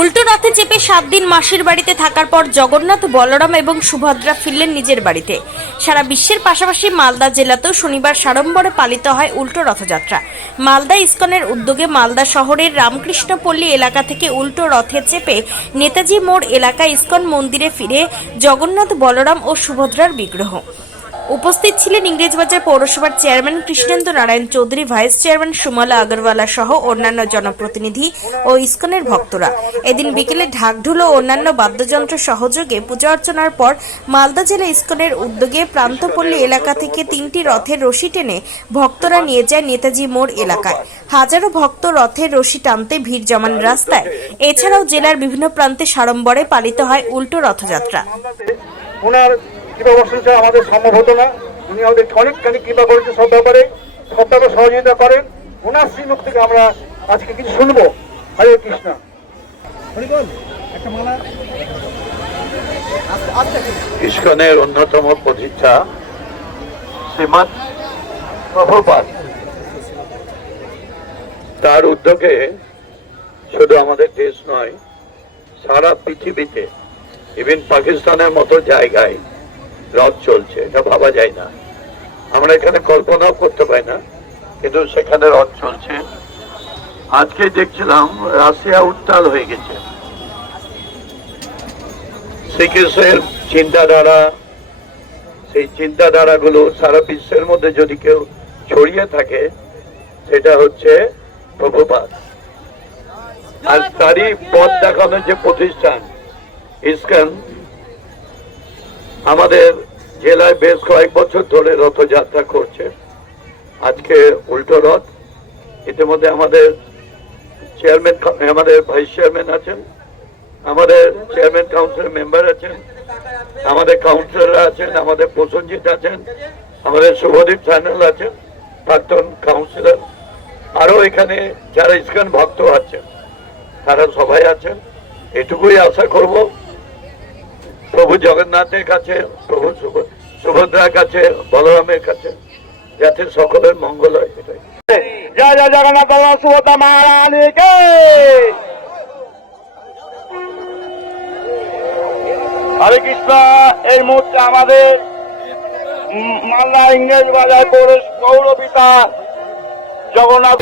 উল্টো রথে চেপে সাত দিন মাসির বাড়িতে থাকার পর জগন্নাথ, বলরাম এবং সুভদ্রা ফিরলেন নিজের বাড়িতে। সারা বিশ্বের পাশাপাশি মালদা জেলাতেও শনিবার সাড়ম্বরে পালিত হয় উল্টো রথযাত্রা। মালদা ইস্কনের উদ্যোগে মালদা শহরের রামকৃষ্ণপল্লী এলাকা থেকে উল্টো রথে চেপে নেতাজি মোড় এলাকা ইস্কন মন্দিরে ফিরে জগন্নাথ, বলরাম ও সুভদ্রার বিগ্রহ। উপস্থিত ছিলেন ইংরেজবাজার পৌরসভার chairman Krishnendra Narayan Chowdhury, vice chairman Sumla Agarwala সহ অন্যান্য জনপ্রতিনিধি ও ইস্কনের ভক্তরা। এদিন বিকেলে ঢাকঢুল ও অন্যান্য বাদ্যযন্ত্র সহযোগে পূজা অর্চনার পর মালদা জেলা ইস্কনের উদ্যোগে প্রান্তপল্লী এলাকা থেকে তিনটি রথের রশি টেনে ভক্তরা নিয়ে যায় নেতাজি মোড় এলাকায়। হাজারো ভক্ত রথের রশি টানতে ভিড় জমান রাস্তায়। এছাড়াও জেলার বিভিন্ন প্রান্তে সাড়ম্বরে পালিত হয় উল্টো রথযাত্রা। কৃপা বর্ষণ ছাড়া আমাদের সম্ভব হতো না। উনি আমাদের অনেকখানি কৃপা করেছে সব ব্যাপারে। সব ব্যাপারে সহযোগিতা করেন। ওনার শ্রীমুখ থেকে আমরা আজকে কিছু শুনব। হরে কৃষ্ণ। ইস্কনের অন্যতম প্রতিষ্ঠা শ্রীমৎ প্রভুপাদ। তার উদ্যোগে শুধু আমাদের দেশ নয় সারা পৃথিবীতে ইভেন পাকিস্তানের মতো জায়গায় রথ চলছে, এটা ভাবা যায় না। আমরা এখানে কল্পনাও করতে পারি না, কিন্তু সেখানে রথ চলছে। আজকে দেখছিলাম রাশিয়া উত্তাল হয়ে গেছে। শ্রীকৃষ্ণের চিন্তাধারা, সেই চিন্তাধারাগুলো সারা বিশ্বের মধ্যে যদি কেউ ছড়িয়ে থাকে, সেটা হচ্ছে প্রভুপাত আর তারই পথ দেখানোর যে প্রতিষ্ঠান, ইস্কান আমাদের জেলায় বেশ কয়েক বছর ধরে রথযাত্রা করছে। আজকে উল্টো রথ। ইতিমধ্যে আমাদের চেয়ারম্যান আমাদের ভাইস চেয়ারম্যান আছেন। আমাদের চেয়ারম্যান কাউন্সিলের মেম্বার আছেন। আমাদের কাউন্সিলর আছেন, আমাদের প্রসঞ্জিৎ আছেন, আমাদের শুভদীপ চ্যানেল আছেন, প্রাক্তন কাউন্সিলর। আরও এখানে যারা ইস্কান ভক্ত আছেন, তারা সবাই আছেন। এটুকুই আশা করব। প্রভু জগন্নাথের কাছে, প্রভু সুভদ্রার কাছে, বলরামের কাছে, যাতে সকলের মঙ্গল হয় এটাই জয় জয় জগন্নাথ বলরাম, সুভদ্রা মহারানীকে হরে কৃষ্ণ, এই মুহূর্তে আমাদের মালদা ইংরেজ বাজার পৌর পৌর পিতা জগন্নাথ